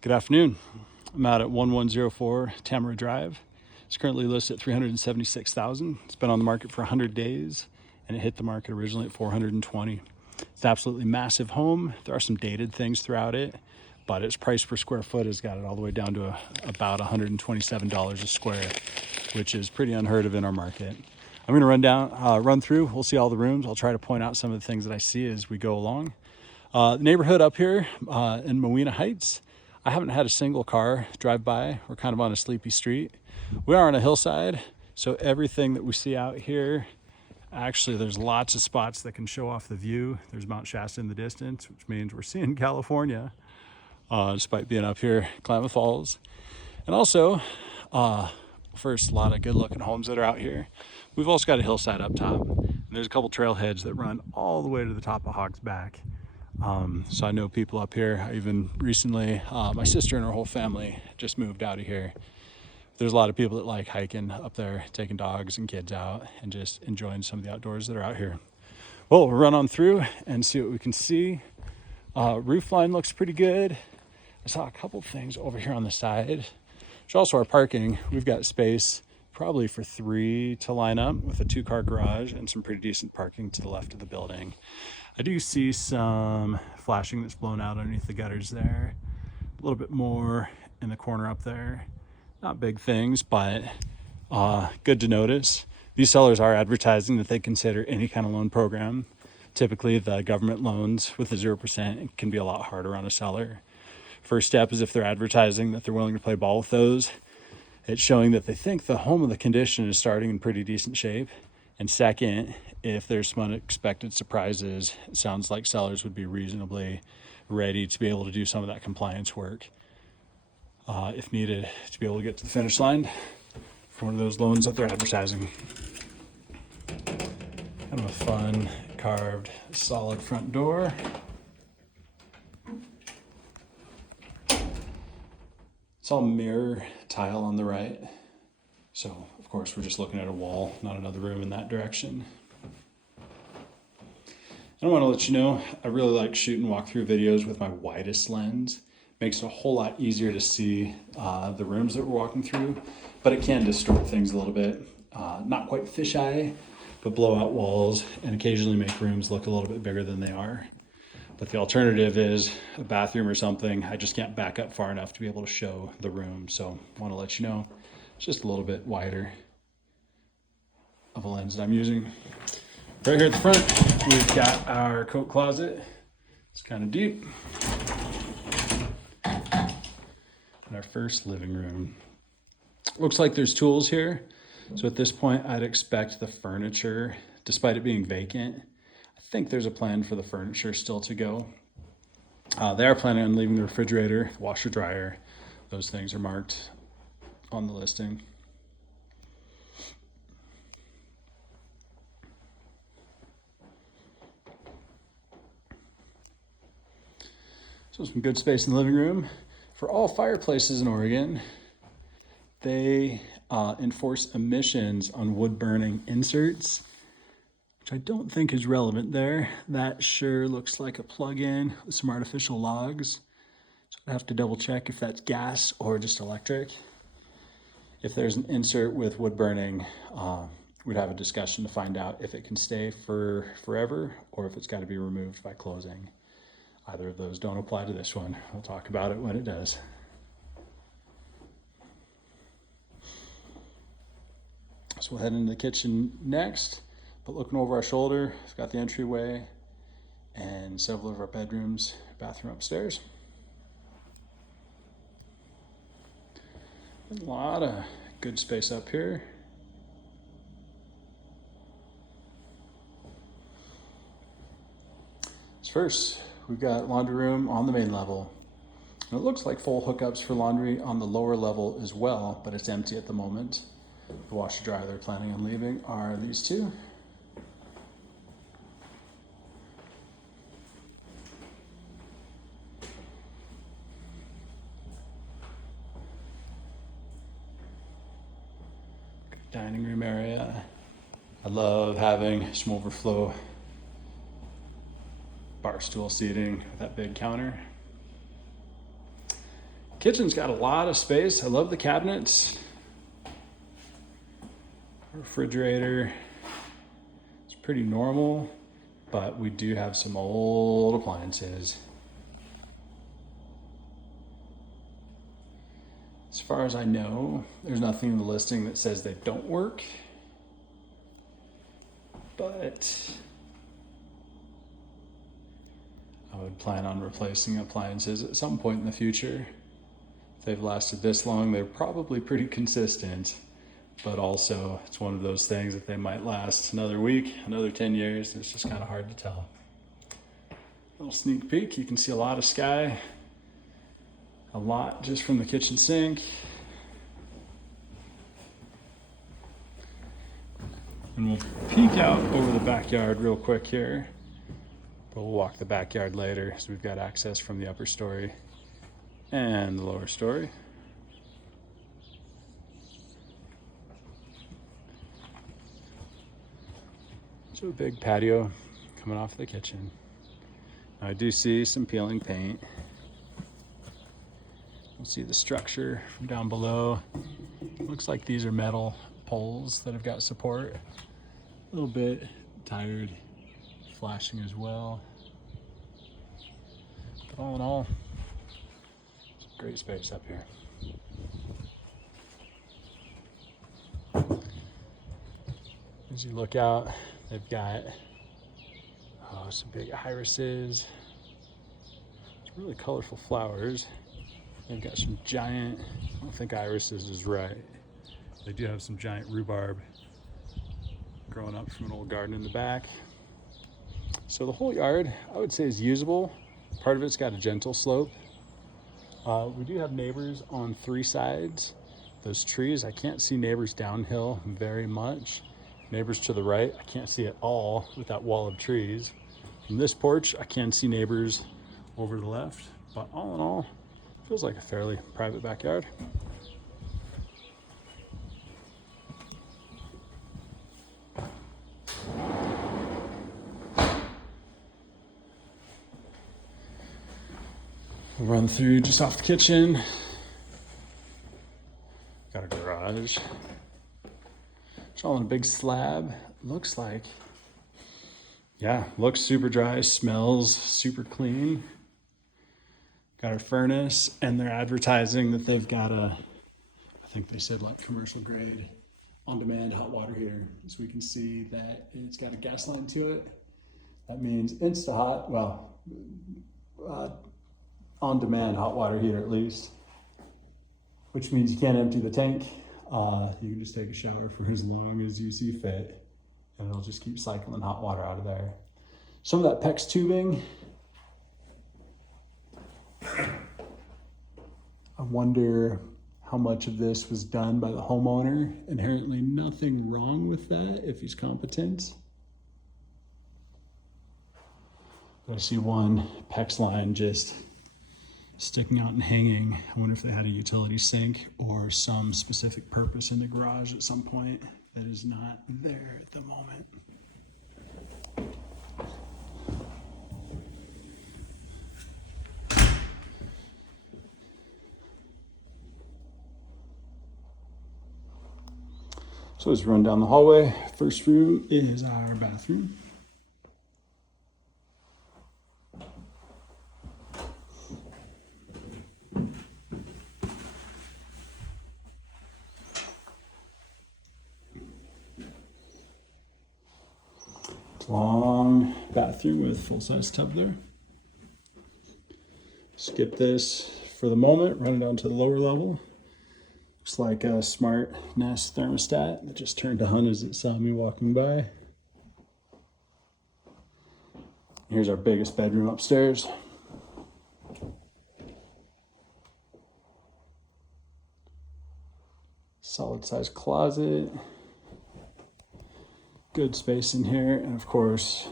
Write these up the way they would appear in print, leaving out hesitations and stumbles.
Good afternoon. I'm out at 1104 Tamera Drive. It's currently listed at $376,000. It's been on the market for 100 days and it hit the market originally at 420. It's an absolutely massive home. There are some dated things throughout it, but its price per square foot has got it all the way down to about $127 a square, which is pretty unheard of in our market. I'm going to run through. We'll see all the rooms. I'll try to point out some of the things that I see as we go along. The neighborhood up here in Mowena Heights, I haven't had a single car drive by. We're kind of on a sleepy street. We are on a hillside, so everything that we see out here, actually there's lots of spots that can show off the view. There's Mount Shasta in the distance, which means we're seeing California, despite being up here, Klamath Falls. And also, first, a lot of good looking homes that are out here. We've also got a hillside up top. And there's a couple trailheads that run all the way to the top of Hog's Back. So I know people up here. Even recently, my sister and her whole family just moved out of here. There's a lot of people that like hiking up there, taking dogs and kids out and just enjoying some of the outdoors that are out here. Well, we'll run on through and see what we can see. Roof line looks pretty good. I saw a couple things over here on the side, which also our parking. We've got space probably for 3 to line up with a 2-car garage and some pretty decent parking to the left of the building. I do see some flashing that's blown out underneath the gutters there. A little bit more in the corner up there. Not big things, but good to notice. These sellers are advertising that they consider any kind of loan program. Typically, the government loans with the 0% can be a lot harder on a seller. First step is if they're advertising that they're willing to play ball with those, it's showing that they think the home of the condition is starting in pretty decent shape. And second, if there's some unexpected surprises, it sounds like sellers would be reasonably ready to be able to do some of that compliance work if needed to be able to get to the finish line for one of those loans that they're advertising. Kind of a fun, carved, solid front door. It's all mirror tile on the right. So, of course, we're just looking at a wall, not another room in that direction. I want to let you know, I really like shooting walkthrough videos with my widest lens. Makes it a whole lot easier to see the rooms that we're walking through, but it can distort things a little bit. Not quite fisheye, but blow out walls and occasionally make rooms look a little bit bigger than they are. But the alternative is a bathroom or something. I just can't back up far enough to be able to show the room. So I want to let you know, it's just a little bit wider of a lens that I'm using. Right here at the front, we've got our coat closet. It's kind of deep. And our first living room. Looks like there's tools here. So at this point, I'd expect the furniture, despite it being vacant, I think there's a plan for the furniture still to go. They are planning on leaving the refrigerator, washer, dryer. Those things are marked on the listing. So some good space in the living room. For all fireplaces in Oregon, they enforce emissions on wood burning inserts, which I don't think is relevant there. That sure looks like a plug-in with some artificial logs. So I have to double check if that's gas or just electric. If there's an insert with wood burning, we'd have a discussion to find out if it can stay for forever or if it's got to be removed by closing. Either of those don't apply to this one. We'll talk about it when it does. So we'll head into the kitchen next, but looking over our shoulder, we've got the entryway and several of our bedrooms, bathroom upstairs. A lot of good space up here. So first, we've got laundry room on the main level. And it looks like full hookups for laundry on the lower level as well, but it's empty at the moment. The washer dryer they're planning on leaving are these two. Dining room area. I love having some overflow bar stool seating with that big counter. Kitchen's got a lot of space. I love the cabinets. Refrigerator. It's pretty normal, but we do have some old appliances. As far as I know, there's nothing in the listing that says they don't work, but I would plan on replacing appliances at some point in the future. If they've lasted this long, they're probably pretty consistent, but also it's one of those things that they might last another week, another 10 years. It's just kind of hard to tell. Little sneak peek, you can see a lot of sky, a lot just from the kitchen sink. And we'll peek out over the backyard real quick here. But we'll walk the backyard later, so we've got access from the upper story and the lower story. So a big patio coming off the kitchen. Now I do see some peeling paint. We'll see the structure from down below. Looks like these are metal poles that have got support. A little bit tired, flashing as well. But all in all, it's a great space up here. As you look out, they've got some big irises. It's really colorful flowers. They've got some giant, I don't think irises is right. They do have some giant rhubarb growing up from an old garden in the back. So the whole yard, I would say, is usable. Part of it's got a gentle slope. We do have neighbors on 3 sides. Those trees, I can't see neighbors downhill very much. Neighbors to the right, I can't see at all with that wall of trees. From this porch, I can see neighbors over to the left, but all in all, it feels like a fairly private backyard. We'll run through just off the kitchen. Got a garage. It's all on a big slab. Looks like, yeah, looks super dry, smells super clean. Got our furnace, and they're advertising that they've got a, I think they said like commercial grade on-demand hot water heater. So we can see that it's got a gas line to it. That means Insta-Hot, well, on-demand hot water heater at least, which means you can't empty the tank. You can just take a shower for as long as you see fit, and it'll just keep cycling hot water out of there. Some of that PEX tubing, I wonder how much of this was done by the homeowner. Inherently nothing wrong with that if he's competent. But I see one PEX line just sticking out and hanging. I wonder if they had a utility sink or some specific purpose in the garage at some point that is not there at the moment. So as we run down the hallway, first room is our bathroom. Long bathroom with full-size tub there. Skip this for the moment, run it down to the lower level. Looks like a smart Nest thermostat that just turned on as it saw me walking by. Here's our biggest bedroom upstairs. Solid size closet. Good space in here, and of course,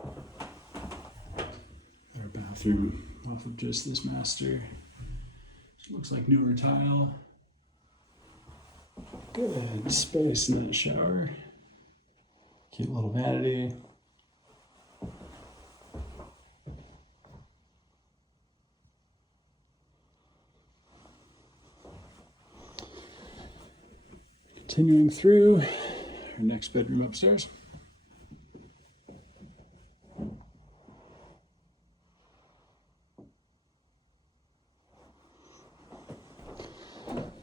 our bathroom off of just this master. Looks like newer tile. Good space in that shower. Cute little vanity. Continuing through our next bedroom upstairs.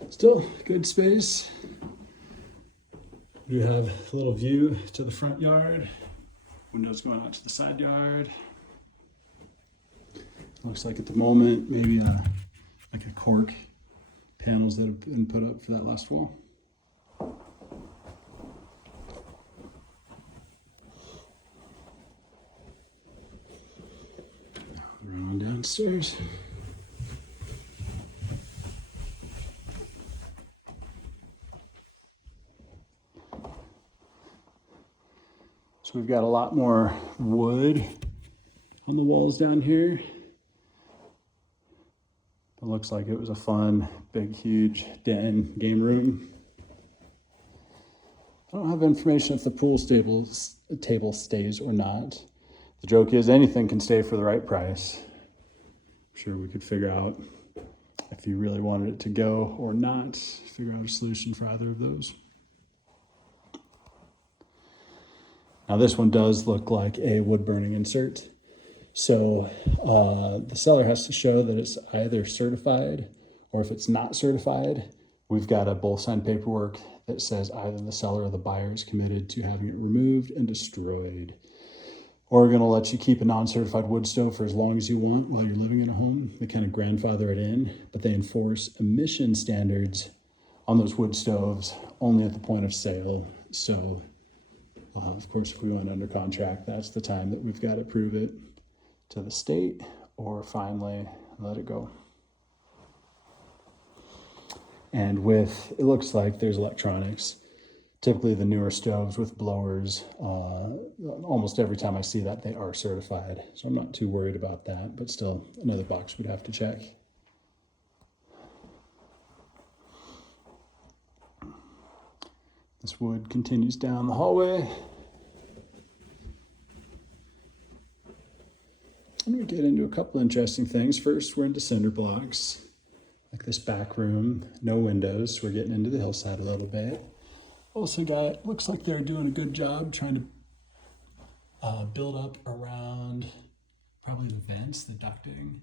Still good space. We have a little view to the front yard. Windows going out to the side yard. Looks like at the moment, maybe like a cork panels that have been put up for that last wall. Run on downstairs. So we've got a lot more wood on the walls down here. It looks like it was a fun, big, huge den game room. I don't have information if the pool table stays or not. The joke is anything can stay for the right price. I'm sure we could figure out if you really wanted it to go or not, figure out a solution for either of those. Now this one does look like a wood burning insert. So the seller has to show that it's either certified, or if it's not certified, we've got a both signed paperwork that says either the seller or the buyer is committed to having it removed and destroyed. Or we're gonna let you keep a non-certified wood stove for as long as you want while you're living in a home. They kind of grandfather it in, but they enforce emission standards on those wood stoves only at the point of sale. So of course, if we went under contract, that's the time that we've got to prove it to the state or finally let it go. And it looks like there's electronics. Typically the newer stoves with blowers, almost every time I see that, they are certified. So I'm not too worried about that, but still another box we'd have to check. This wood continues down the hallway. And we get into a couple interesting things. First, we're into cinder blocks, like this back room, no windows. So we're getting into the hillside a little bit. Also looks like they're doing a good job trying to build up around probably the vents, the ducting,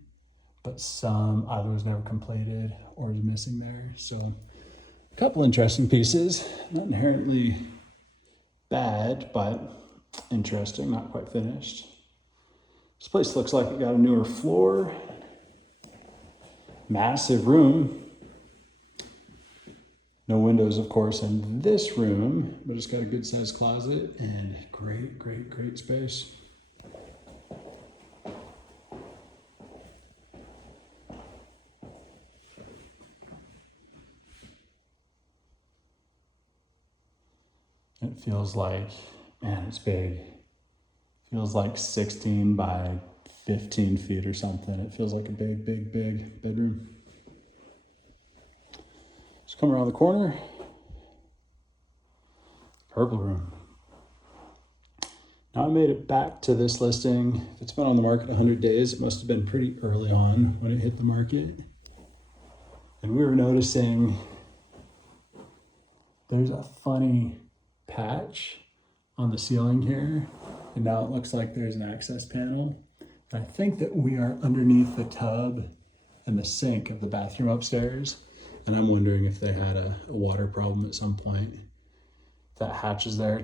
but some either was never completed or is missing there. So a couple interesting pieces, not inherently bad, but interesting, not quite finished. This place looks like it got a newer floor, massive room. No windows, of course, in this room, but it's got a good sized closet and great, great, great space. It feels like, man, it's big. Feels like 16 by 15 feet or something. It feels like a big, big, big bedroom. Just come around the corner. Purple room. Now I made it back to this listing. If it's been on the market 100 days, it must have been pretty early on when it hit the market. And we were noticing there's a funny patch on the ceiling here. And now it looks like there's an access panel. I think that we are underneath the tub and the sink of the bathroom upstairs. And I'm wondering if they had a water problem at some point. That hatch is there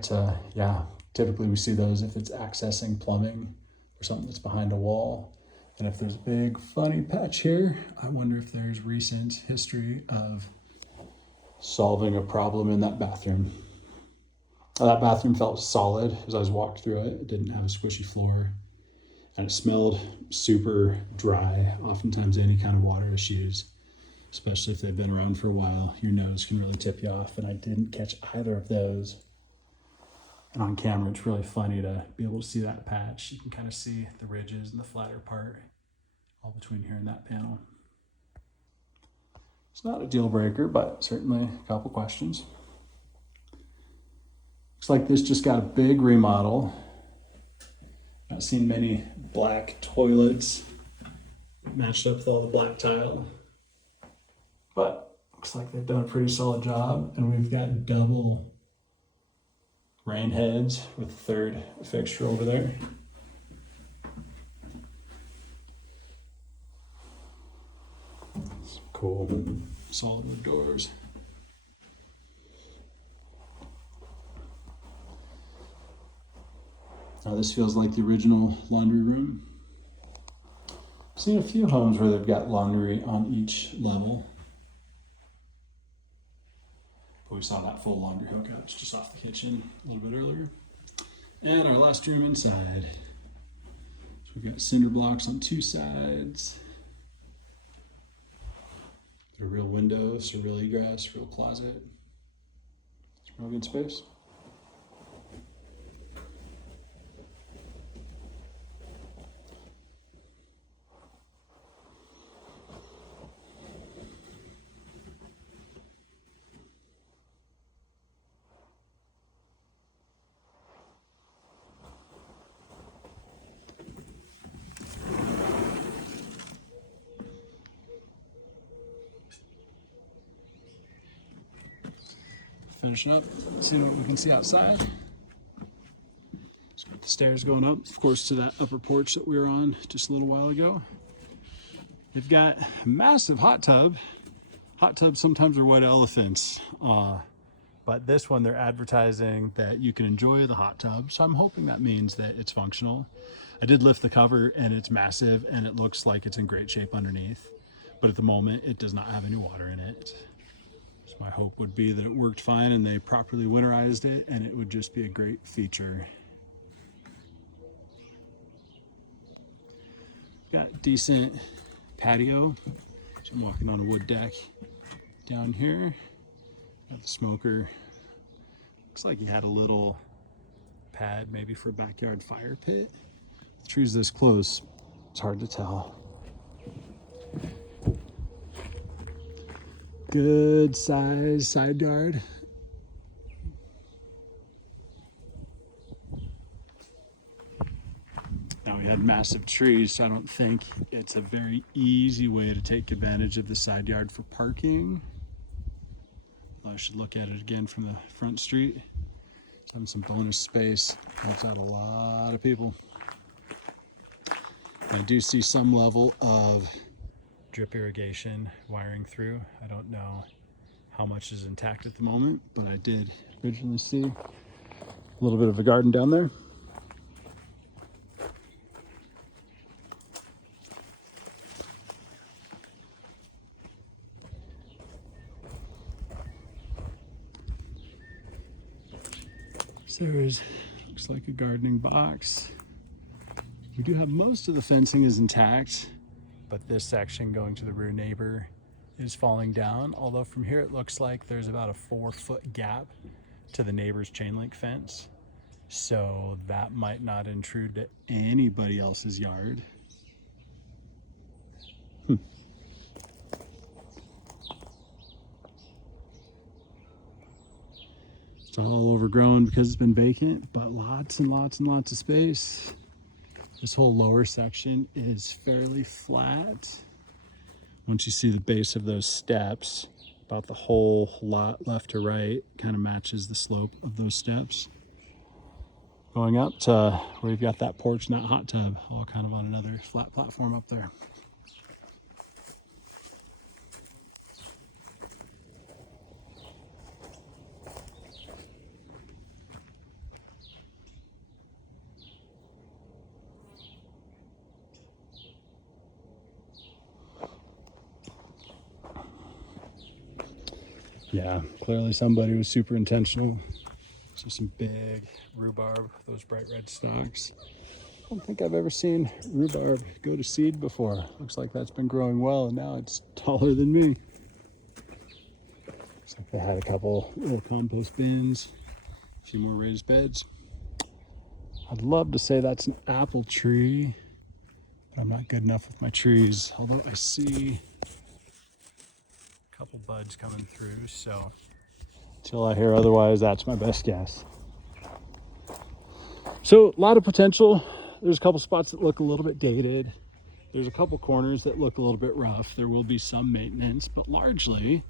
typically we see those if it's accessing plumbing or something that's behind a wall. And if there's a big funny patch here, I wonder if there's recent history of solving a problem in that bathroom. That bathroom felt solid as I was walked through it. It didn't have a squishy floor and it smelled super dry. Oftentimes any kind of water issues, especially if they've been around for a while, your nose can really tip you off. And I didn't catch either of those. And on camera, it's really funny to be able to see that patch. You can kind of see the ridges and the flatter part all between here and that panel. It's not a deal breaker, but certainly a couple questions. Looks like this just got a big remodel. Not seen many black toilets matched up with all the black tile, but Looks like they've done a pretty solid job, and we've got double rain heads with the third fixture over there. Cool, solid wood doors. Now this feels like the original laundry room. I've seen a few homes where they've got laundry on each level. But we saw that full laundry hookups just off the kitchen a little bit earlier. And our last room inside. So we've got cinder blocks on two sides. Got a real window, so real egress, real closet. It's real good space. Finishing up, seeing what we can see outside. So the stairs going up, of course, to that upper porch that we were on just a little while ago. They've got a massive hot tub. Hot tubs sometimes are white elephants, but this one they're advertising that you can enjoy the hot tub. So I'm hoping that means that it's functional. I did lift the cover and it's massive and it looks like it's in great shape underneath, but at the moment it does not have any water in it. My hope would be that it worked fine and they properly winterized it and it would just be a great feature. Got decent patio. So I'm walking on a wood deck down here. Got the smoker. Looks like he had a little pad maybe for a backyard fire pit. The trees this close, it's hard to tell. Good size side yard. Now we had massive trees, so I don't think it's a very easy way to take advantage of the side yard for parking. I should look at it again from the front street. It's having some bonus space. Helps out a lot of people. I do see some level of drip irrigation wiring through. I don't know how much is intact at the moment, but I did originally see a little bit of a garden down there. So there's, looks like a gardening box. We do have most of the fencing is intact, but this section going to the rear neighbor is falling down. Although from here it looks like there's about a 4-foot gap to the neighbor's chain link fence. So that might not intrude to anybody else's yard. It's all overgrown because it's been vacant, but lots and lots and lots of space. This whole lower section is fairly flat. Once you see the base of those steps, about the whole lot left to right kind of matches the slope of those steps. Going up to where you've got that porch and that hot tub, all kind of on another flat platform up there. Yeah, clearly somebody was super intentional. So some big rhubarb, those bright red stalks. I don't think I've ever seen rhubarb go to seed before. Looks like that's been growing well and now it's taller than me. Looks like they had a couple little compost bins, a few more raised beds. I'd love to say that's an apple tree, but I'm not good enough with my trees. Although I see couple buds coming through, so until I hear otherwise, that's my best guess. So a lot of potential. There's a couple spots that look a little bit dated. There's a couple corners that look a little bit rough. There will be some maintenance, but largely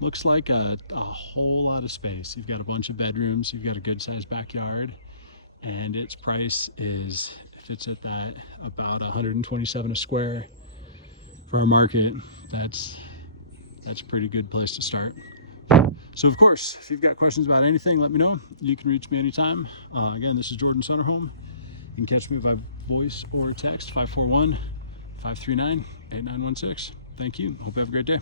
Looks like a whole lot of space. You've got a bunch of bedrooms, you've got a good sized backyard, and its price is, if it's at that about 127 a square for a market, that's a pretty good place to start. So of course, if you've got questions about anything, let me know. You can reach me anytime. Again, this is Jordan Sunderholm. You can catch me by voice or text, 541-539-8916. Thank you. Hope you have a great day.